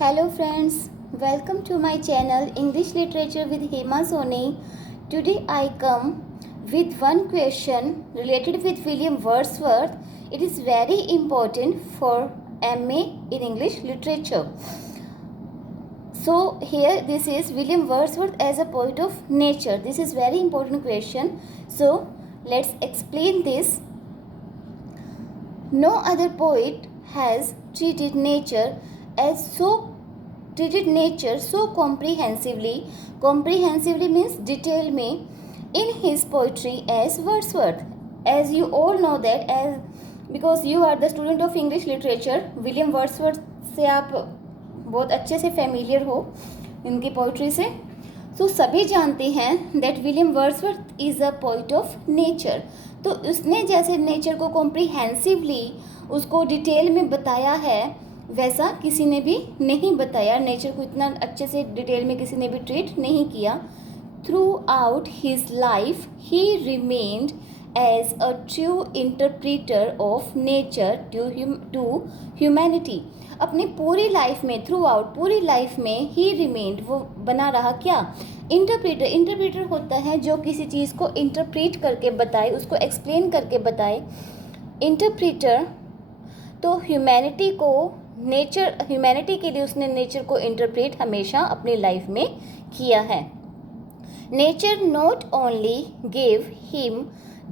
Hello friends, welcome to my channel English Literature with Hema Soni. Today I come with one question related with William Wordsworth. It is very important for MA in English Literature. So here this is William Wordsworth as a poet of nature. This is very important question. So let's explain this. No other poet has treated nature so comprehensively. Comprehensively means detail में in his poetry as Wordsworth. As you all know that, as because you are the student of English literature, William Wordsworth से आप बहुत अच्छे से familiar हो इनकी poetry से. सो सभी जानते हैं that William Wordsworth is a poet of nature. तो उसने जैसे नेचर को कॉम्प्रिहेंसिवली उसको डिटेल में बताया है वैसा किसी ने भी नहीं बताया. नेचर को इतना अच्छे से डिटेल में किसी ने भी ट्रीट नहीं किया. Throughout his life he remained as a true interpreter of nature to humanity. अपनी पूरी लाइफ में, थ्रू आउट पूरी लाइफ में ही रिमेन्ड, वो बना रहा क्या? इंटरप्रीटर. इंटरप्रीटर होता है जो किसी चीज़ को इंटरप्रीट करके बताए, उसको एक्सप्लेन करके बताए. इंटरप्रीटर. तो ह्यूमैनिटी को नेचर, ह्यूमैनिटी के लिए उसने नेचर को इंटरप्रेट हमेशा अपनी लाइफ में किया है. Nature not only gave him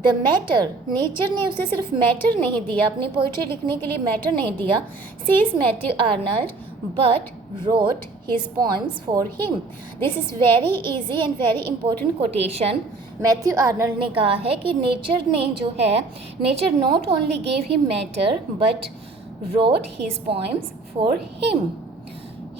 the matter. Nature ने उसे सिर्फ मैटर नहीं दिया, अपनी पोइट्री लिखने के लिए मैटर नहीं दिया. Says Matthew Arnold but wrote his poems for him. This is very easy and very important quotation. Matthew Arnold ने कहा है कि नेचर ने जो है, nature not only gave him matter but wrote his poems for him.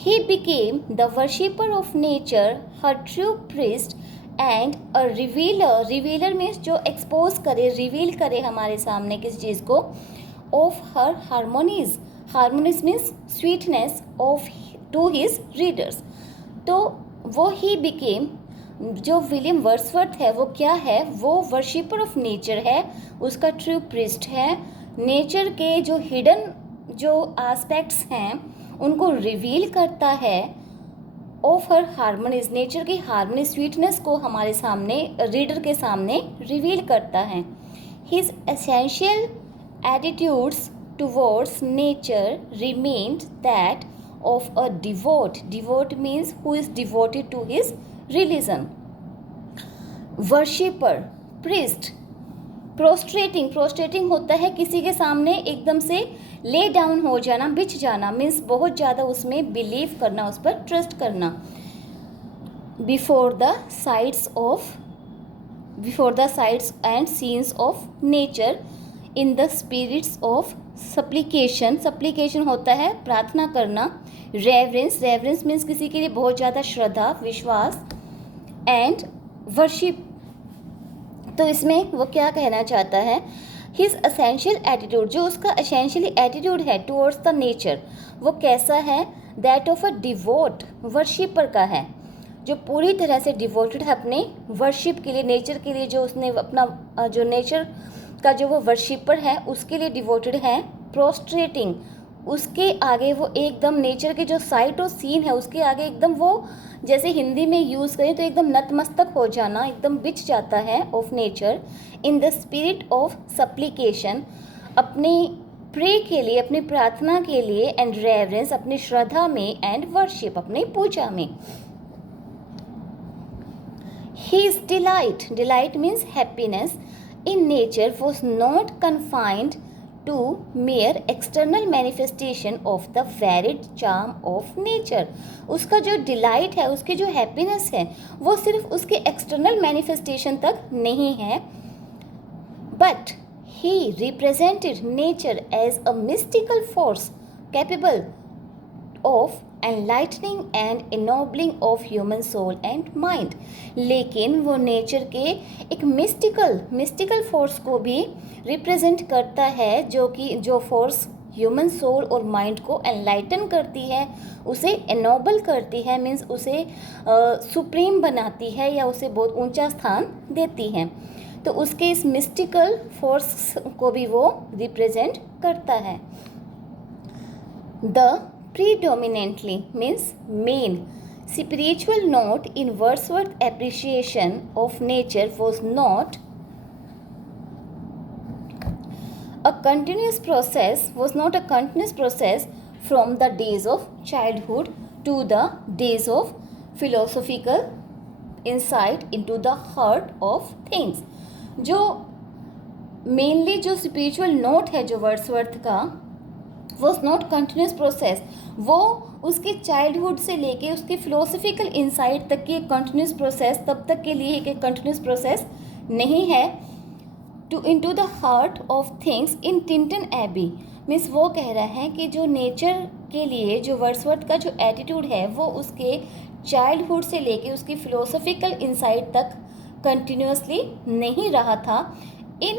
He became the worshipper of nature, her true priest and a revealer. Revealer means जो expose करे, reveal करे हमारे सामने किसी चीज़ को. Of her harmonies. Harmonies means sweetness of to his readers. तो वो he became, जो विलियम वर्ड्सवर्थ है वो क्या है? वो वर्शिपर ऑफ नेचर है, उसका ट्रू प्रिस्ट है. नेचर के जो हिडन जो एस्पेक्ट्स हैं उनको रिवील करता है. Of her harmonies. नेचर की हार्मोनी, स्वीटनेस को हमारे सामने, रीडर के सामने रिवील करता है. His essential attitudes towards nature remained that of a devout. Devout means who is devoted to his religion. Worshipper. Priest. Prostrating. Prostrating होता है किसी के सामने एकदम से ले डाउन हो जाना, बिछ जाना. मीन्स बहुत ज़्यादा उसमें बिलीव करना, उस पर ट्रस्ट करना. Before the sights and scenes of nature in the spirits of supplication. Supplication होता है प्रार्थना करना. रेवरेंस. रेवरेंस मीन्स किसी के लिए बहुत ज़्यादा श्रद्धा, विश्वास. And worship. तो इसमें वो क्या कहना चाहता है? His essential attitude. जो उसका असेंशियली एटीट्यूड है टुवर्ड्स द नेचर, वो कैसा है? That of a devote. Worshipper का है, जो पूरी तरह से डिवोटेड है अपने वर्शिप के लिए, नेचर के लिए. जो उसने अपना जो नेचर का जो वो वर्शिपर है उसके लिए डिवोटेड है. प्रोस्ट्रेटिंग. उसके आगे वो एकदम, नेचर के जो साइट और सीन है उसके आगे एकदम वो, जैसे हिंदी में यूज़ करें तो एकदम नतमस्तक हो जाना, एकदम बिछ जाता है of nature. In the spirit of supplication. अपने प्रे के लिए, अपनी प्रार्थना के लिए. एंड रेवरेंस, अपनी श्रद्धा में. एंड वर्शिप, अपनी पूजा में. His delight. Delight means happiness in nature was not confined to mere external manifestation of the varied charm of nature. उसका जो डिलाइट है, उसकी जो हैप्पीनेस है, वो सिर्फ उसके एक्सटर्नल मैनिफेस्टेशन तक नहीं है. But he represented nature as a mystical force capable of enlightening and ennobling of human soul and mind. लेकिन वो नेचर के एक मिस्टिकल फोर्स को भी रिप्रेजेंट करता है, जो फोर्स ह्यूमन सोल और माइंड को एनलाइटन करती है, उसे एनोबल करती है. मीन्स उसे सुप्रीम बनाती है या उसे बहुत ऊंचा स्थान देती है. तो उसके इस मिस्टिकल फोर्स को भी वो रिप्रेजेंट करता है. The predominantly means main spiritual note in Wordsworth's appreciation of nature was not a continuous process from the days of childhood to the days of philosophical insight into the heart of things. जो mainly जो spiritual note है जो Wordsworth का was not continuous process, वो उसके childhood से लेके उसके फिलोसफिकल इंसाइट तक की एक कंटिन्यूस प्रोसेस, तब तक के लिए एक कंटिन्यूस प्रोसेस नहीं है to into the heart of things in Tintern Abbey. Means वो कह रहा है कि जो नेचर के लिए जो वर्ड्सवर्थ का जो एटीट्यूड है वो उसके चाइल्डहुड से लेके उसकी फिलोसफिकल इंसाइट तक कंटिन्यूसली नहीं रहा था इन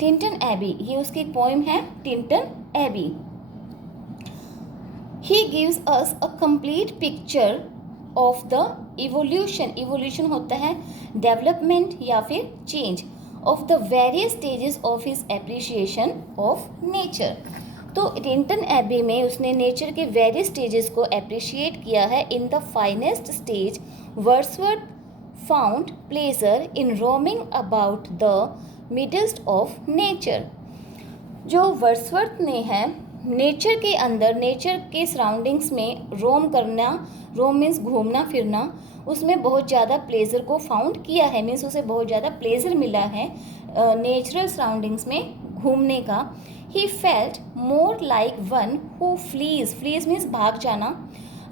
टिंटन एबी। ये उसकी एक पोइम है Tintern Abbey. He gives us a complete picture of the evolution. Evolution होता है डेवलपमेंट या फिर change of the various stages of his appreciation of nature. तो टिंटन एबी में उसने नेचर के वेरियस स्टेजेस को एप्रिशिएट किया है। In the finest stage Wordsworth found pleasure in roaming about the midst of nature. जो वर्ड्सवर्थ ने है नेचर के अंदर, नेचर के सराउंडिंग्स में रोम करना, रोम मीन्स घूमना फिरना, उसमें बहुत ज़्यादा प्लेजर को फाउंड किया है। मीन्स उसे बहुत ज़्यादा प्लेजर मिला है नेचुरल सराउंडिंग्स में घूमने का। He felt more like one who fleas means भाग जाना,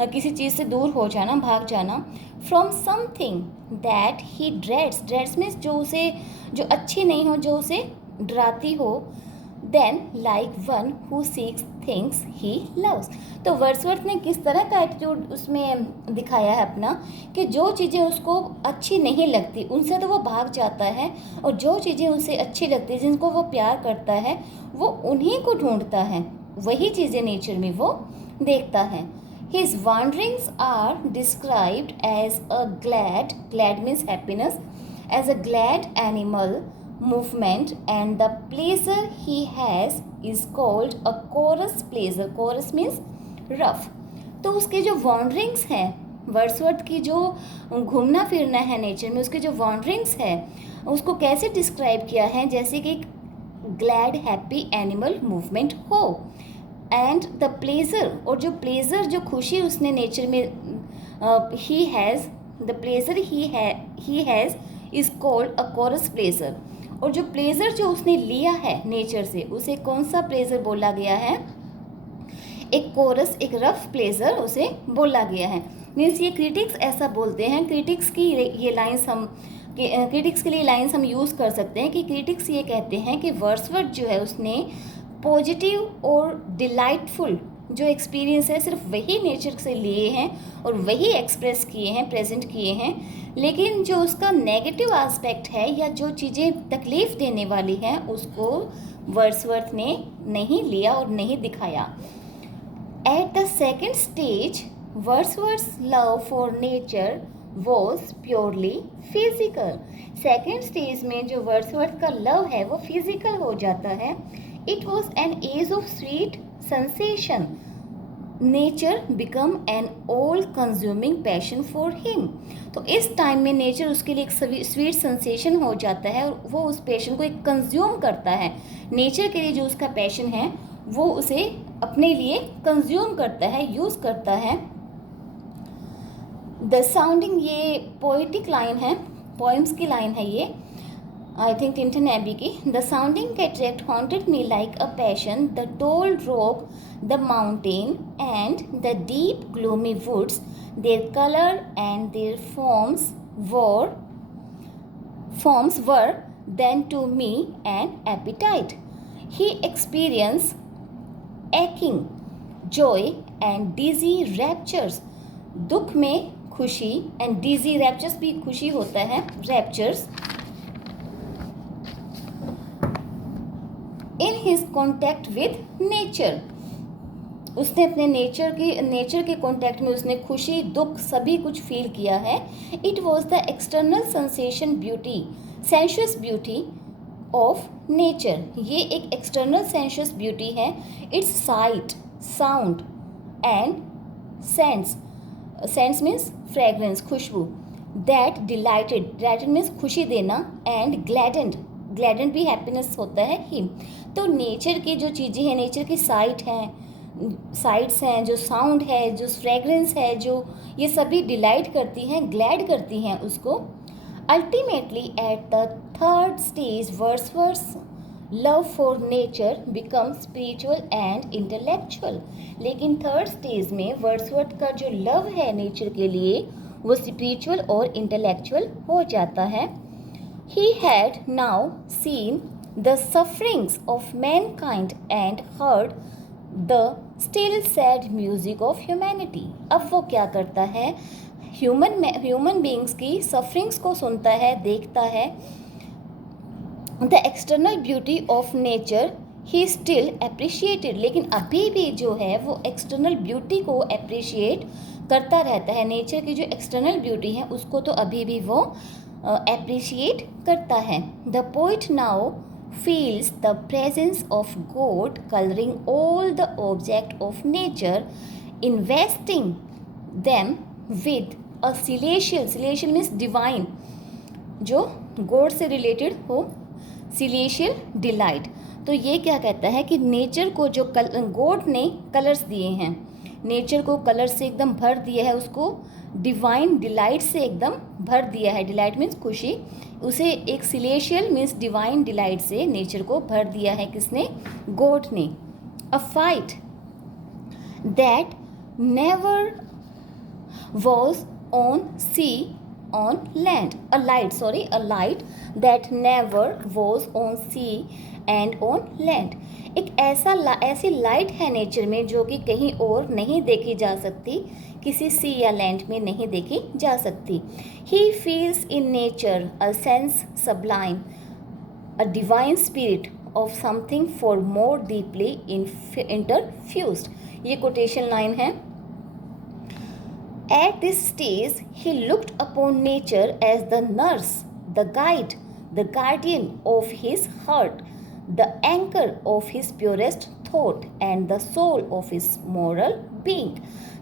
किसी चीज़ से दूर हो जाना, भाग जाना। From something that he dreads means जो अच्छी नहीं हो, जो उसे डराती हो। Then like one who seeks things he loves. तो वर्ड्सवर्थ ने किस तरह का एटीट्यूड उसमें दिखाया है अपना, कि जो चीज़ें उसको अच्छी नहीं लगती उनसे तो वो भाग जाता है, और जो चीज़ें उसे अच्छी लगती, जिनको वो प्यार करता है, वो उन्हीं को ढूंढता है, वही चीज़ें नेचर में वो देखता है। His wanderings are described as a glad means happiness, as a glad animal movement, and the pleasure he has is called a chorus pleasure. Chorus means rough. तो उसके जो wanderings हैं, वर्ड्सवर्थ की जो घूमना फिरना है नेचर में, उसके जो wanderings है उसको कैसे डिस्क्राइब किया है, जैसे कि ग्लैड हैप्पी एनिमल मूवमेंट हो। एंड द प्लेजर, और जो प्लेजर, जो खुशी उसने नेचर में he has, the pleasure he has is called a coarse pleasure. और जो प्लेजर जो उसने लिया है नेचर से, उसे कौन सा प्लेजर बोला गया है, एक कोरस, एक रफ प्लेजर उसे बोला गया है। मीन्स ये क्रिटिक्स ऐसा बोलते हैं, क्रिटिक्स की ये लाइन्स क्रिटिक्स के लिए लाइन्स हम यूज़ कर सकते हैं कि क्रिटिक्स ये कहते हैं कि वर्ड्सवर्थ जो है उसने पॉजिटिव और डिलाइटफुल जो एक्सपीरियंस है सिर्फ वही नेचर से लिए हैं और वही एक्सप्रेस किए हैं, प्रेजेंट किए हैं, लेकिन जो उसका नेगेटिव एस्पेक्ट है या जो चीज़ें तकलीफ़ देने वाली हैं उसको वर्ड्सवर्थ ने नहीं लिया और नहीं दिखाया। At the second stage Wordsworth's love for nature was purely physical. Second stage में जो वर्ड्सवर्थ का लव है वो फिजिकल हो जाता है। It was an age of sweet sensation. Nature become an all-consuming passion for him. तो इस टाइम में नेचर उसके लिए एक स्वीट सेंसेशन हो जाता है और वो उस पैशन को एक कंज्यूम करता है। नेचर के लिए जो उसका पैशन है वो उसे अपने लिए कंज्यूम करता है, यूज़ करता है। द साउंडिंग, ये पोइटिक लाइन है, पोइम्स की लाइन है ये, आई थिंक टिंटन एबी की। The sounding cataract haunted me like a passion, the tall rock, the mountain and the deep gloomy woods, their colour and their forms were then to me an appetite. He experienced aching, joy and dizzy raptures. दुख में खुशी, and dizzy raptures भी खुशी होता है, raptures. In his contact with nature, उसने अपने nature के कॉन्टैक्ट में उसने खुशी, दुख सभी कुछ फील किया है। It was the external sensation beauty, sensuous beauty of nature. ये एक एक्सटर्नल सेंशुअस ब्यूटी है। It's sight, sound and scents. Scents means fragrance, खुशबू. That delighted means खुशी देना, and gladdened भी happiness होता है him. तो नेचर की जो चीज़ें हैं, नेचर की साइट्स हैं, जो साउंड है, जो फ्रेगरेंस है, जो ये सभी डिलाइट करती हैं, ग्लैड करती हैं उसको. Ultimately at the third stage Wordsworth love for nature become spiritual and intellectual. लेकिन थर्ड स्टेज में वर्ड्सवर्थ का जो लव है नेचर के लिए वो स्पिरिचुअल और इंटेलेक्चुअल हो जाता है. He had now seen the sufferings of Mankind and heard the still sad music of humanity. अब वो क्या करता है, ह्यूमन बींग्स की सफरिंग्स को सुनता है, देखता है. The external beauty of nature he still appreciated. लेकिन अभी भी जो है वो एक्सटर्नल ब्यूटी को अप्रिशिएट करता रहता है. नेचर की जो एक्सटर्नल ब्यूटी है उसको तो अभी भी वो अप्रिशिएट करता है. The poet now feels the presence of God coloring all the object of nature, investing them with a celestial means divine, जो गॉड से रिलेटेड हो, celestial delight. तो ये क्या कहता है कि नेचर को जो गॉड ने कलर्स दिए हैं, नेचर को कलर से एकदम भर दिया है, उसको डिवाइन डिलाइट से एकदम भर दिया है. डिलाइट मीन्स खुशी, उसे एक सिलेशियल मीन्स डिवाइन डिलाइट से नेचर को भर दिया है. किसने? गॉड ने. A fight that never was on sea on land. A light that never was on sea and on land. एक ऐसी लाइट है नेचर में जो कि कहीं और नहीं देखी जा सकती, किसी सी या लैंड में नहीं देखी जा सकती. He feels in nature a sense sublime, a divine spirit of something far more deeply interfused. ये कोटेशन लाइन है. At this stage he looked upon nature as the nurse, the guide, the guardian of his heart, the anchor of his purest thought and the soul of his moral being.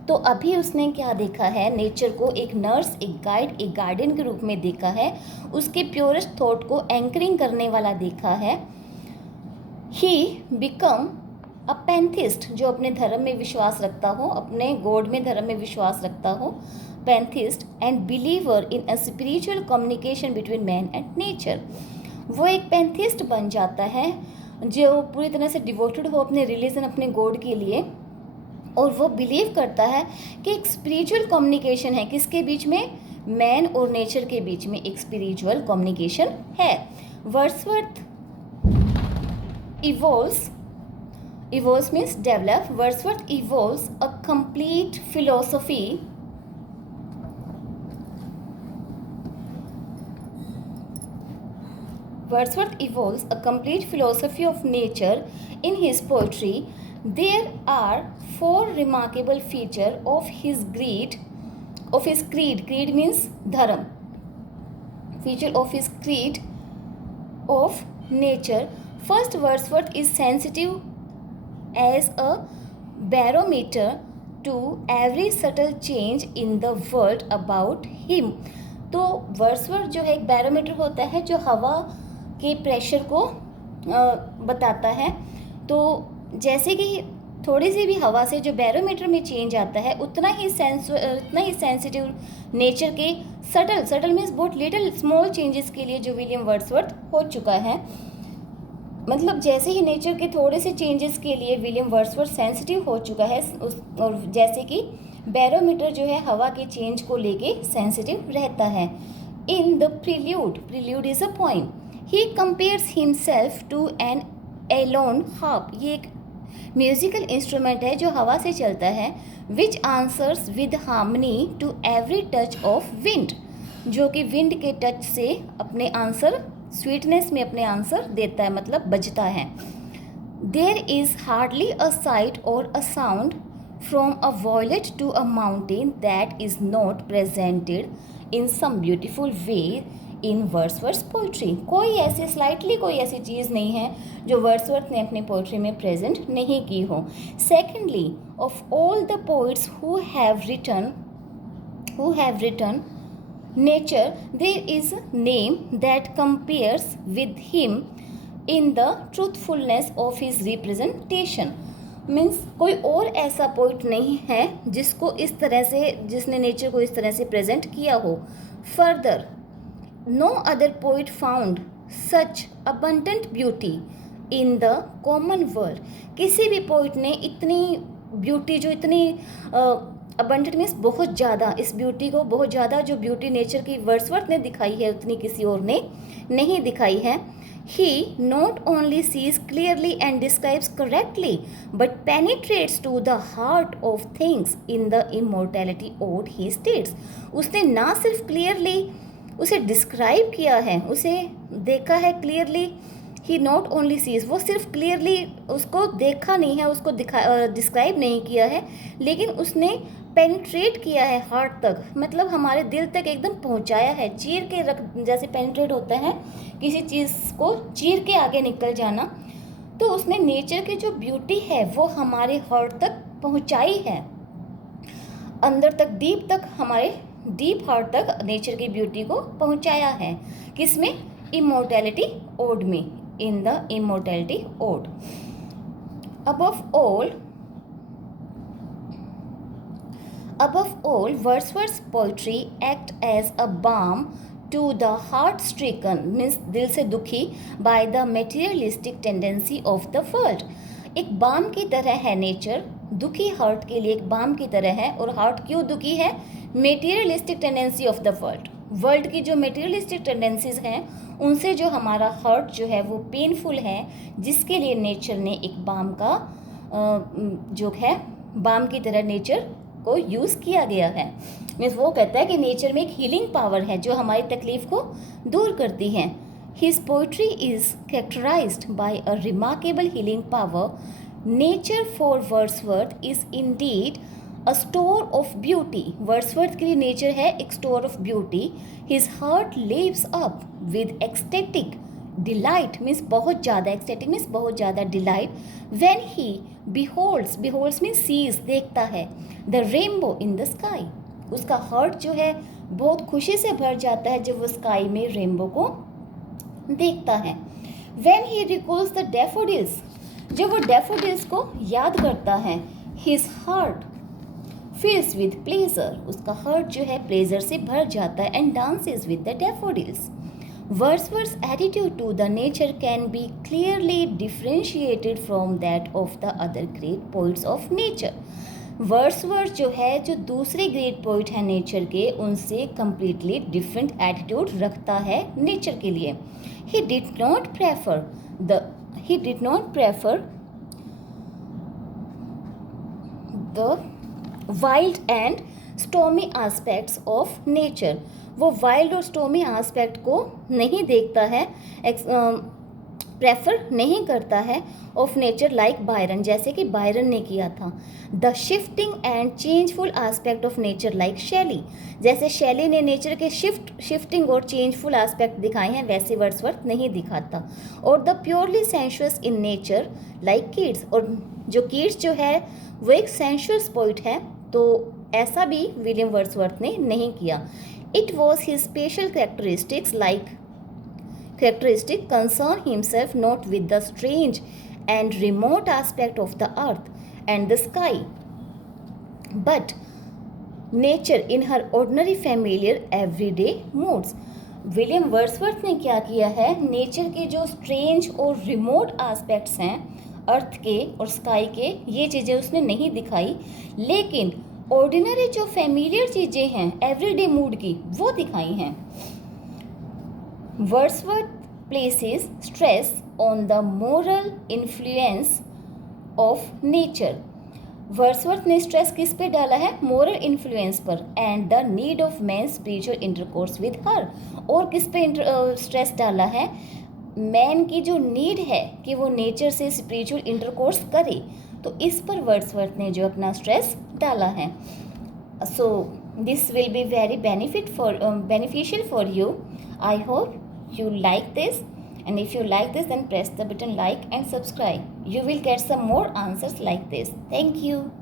तो अभी उसने क्या देखा है, nature को एक nurse, एक guide, एक गार्डियन के रूप में देखा है, उसके प्योरेस्ट थॉट को एंकरिंग करने वाला देखा है. ही बिकम अ पैंथिस्ट, जो अपने धर्म में विश्वास रखता हो, अपने गॉड में धर्म में विश्वास रखता हो, pantheist, and believer in a spiritual communication between man and nature. वो एक पैंथिस्ट बन जाता है जो पूरी तरह से डिवोटेड हो अपने रिलीजन, अपने गॉड के लिए, और वो बिलीव करता है कि एक स्पिरिचुअल कम्युनिकेशन है. किसके बीच में? मैन और नेचर के बीच में एक स्पिरिचुअल कम्युनिकेशन है. Wordsworth evolves means develop. Wordsworth evolves a complete philosophy of nature in his poetry. There are four remarkable features of his creed. Creed means dharma. Feature of his creed of nature. First, Wordsworth is sensitive as a barometer to every subtle change in the world about him. तो Wordsworth जो है एक barometer होता है जो हवा के pressure को बताता है. तो जैसे कि थोड़ी सी भी हवा से जो बैरोमीटर में चेंज आता है उतना ही सेंसिटिव नेचर के सटल मीन्स बहुत लिटिल स्मॉल चेंजेस के लिए जो विलियम वर्ड्सवर्थ हो चुका है. मतलब जैसे ही नेचर के थोड़े से चेंजेस के लिए विलियम वर्ड्सवर्थ सेंसिटिव हो चुका है, और जैसे कि बैरोमीटर जो है हवा के चेंज को लेके सेंसिटिव रहता है. In the prelude is a poem. He compares himself to an alone harp. ये एक म्यूजिकल इंस्ट्रूमेंट है जो हवा से चलता है. Which answers with harmony to every touch of wind, जो कि विंड के टच से अपने आंसर, स्वीटनेस में अपने आंसर देता है, मतलब बजता है. There is hardly a sight or a sound from a violet to a mountain that is not presented in some beautiful way in Wordsworth poetry. कोई ऐसी चीज़ नहीं है जो वर्ड्सवर्थ ने अपनी पोइट्री में प्रेजेंट नहीं की हो। Secondly, of all the poets who have written nature, there is a name that compares with him in the truthfulness of his representation. Means कोई और ऐसा पोइट नहीं है जिसने नेचर को इस तरह से प्रेजेंट किया हो। Further, no other poet found such abundant beauty in the common world. किसी भी पोइट ने इतनी ब्यूटी, जो इतनी अबंडेंट मीन्स बहुत ज़्यादा, इस ब्यूटी को बहुत ज़्यादा जो ब्यूटी नेचर की वर्ड्सवर्थ ने दिखाई है उतनी किसी और ने नहीं दिखाई है। He not only sees clearly and describes correctly, but penetrates to the heart of things in the immortality ode he states. उसने ना सिर्फ क्लियरली उसे डिस्क्राइब किया है, उसे देखा है clearly. He not only sees, वो सिर्फ क्लियरली उसको देखा नहीं है, उसको डिस्क्राइब नहीं किया है, लेकिन उसने पेनिट्रेट किया है हार्ट तक, मतलब हमारे दिल तक एकदम पहुंचाया है। चीर के रख, जैसे पेनिट्रेट होता है किसी चीज़ को चीर के आगे निकल जाना, तो उसने नेचर की जो ब्यूटी है वो हमारे हार्ट तक पहुंचाई है, अंदर तक, डीप तक, हमारे डीप हार्ट तक नेचर की ब्यूटी को पहुंचाया है। किसमें? इमोर्टैलिटी ओड में, in the immortality ode. Above all, Wordsworth's poetry act as a balm to the heart-stricken, means दिल से दुखी, by the materialistic tendency of the world. एक बाम की तरह है नेचर, दुखी हार्ट के लिए एक बाम की तरह है। और हार्ट क्यों दुखी है? Materialistic tendency of the world की जो मेटीरियलिस्टिक टेंडेंसीज हैं उनसे जो हमारा हार्ट जो है वो पेनफुल है, जिसके लिए नेचर ने एक बाम का जो है बाम की तरह नेचर को यूज़ किया गया है। मीन्स वो कहता है कि नेचर में एक हीलिंग पावर है जो हमारी तकलीफ को दूर करती है। His poetry is characterised by a remarkable healing power. Nature for Wordsworth is indeed a store of beauty. Wordsworth के लिए नेचर है एक store of beauty. His heart lives up with ecstatic delight, means बहुत ज़्यादा, ecstatic means बहुत ज़्यादा delight. When he beholds means sees, देखता है, the rainbow in the sky, उसका हार्ट जो है बहुत खुशी से भर जाता है जब वो स्काई में रेनबो को देखता है। When he recalls the daffodils, जब वो डैफोडिल्स को याद करता है, हिज हार्ट फिल्स विद प्लेजर, उसका हार्ट जो है प्लेजर से भर जाता है, and dances with the daffodils. Wordsworth's attitude to the nature can be clearly differentiated from that of the other great poets of nature. Wordsworth जो है, जो दूसरे ग्रेट पोइट हैं नेचर के, उनसे कम्प्लीटली डिफरेंट एटीट्यूड रखता है नेचर के लिए। He did not prefer the wild and stormy aspects of nature. वो वाइल्ड और स्टोमी एस्पेक्ट को नहीं देखता है, प्रेफर नहीं करता है ऑफ नेचर लाइक बायरन, जैसे कि बायरन ने किया था। The shifting and changeful aspect of nature like शैली, जैसे शैली ने नेचर के शिफ्टिंग और चेंजफुल एस्पेक्ट दिखाए हैं वैसे वर्ड्सवर्थ नहीं दिखाता। और the purely sensuous in nature like Keats, और जो कीट्स जो है वो एक सेंशुअस पोइट है, तो ऐसा भी विलियम वर्ड्सवर्थ ने नहीं किया। It was his special characteristic concern himself not with the strange and remote aspect of the earth and the sky, but nature in her ordinary familiar everyday moods. William Wordsworth ने क्या किया है? Nature के जो strange और remote aspects हैं अर्थ के और स्काई के, ये चीज़ें उसने नहीं दिखाई, लेकिन ऑर्डिनरी जो फेमिलियर चीज़ें हैं एवरीडे मूड की, वो दिखाई हैं। Wordsworth places stress on the moral influence of nature. Wordsworth ने स्ट्रेस किस पे डाला है? मोरल इन्फ्लुएंस पर, and the need of man spiritual intercourse with her. और किस पे स्ट्रेस डाला है? मैन की जो नीड है कि वो नेचर से स्पिरिचुअल इंटरकोर्स करे, तो इस पर वर्ड्सवर्थ ने जो अपना स्ट्रेस डाला है। So this will be very beneficial for you. I hope you like this, and if you like this, then press the button like and subscribe. You will get some more answers like this. Thank you.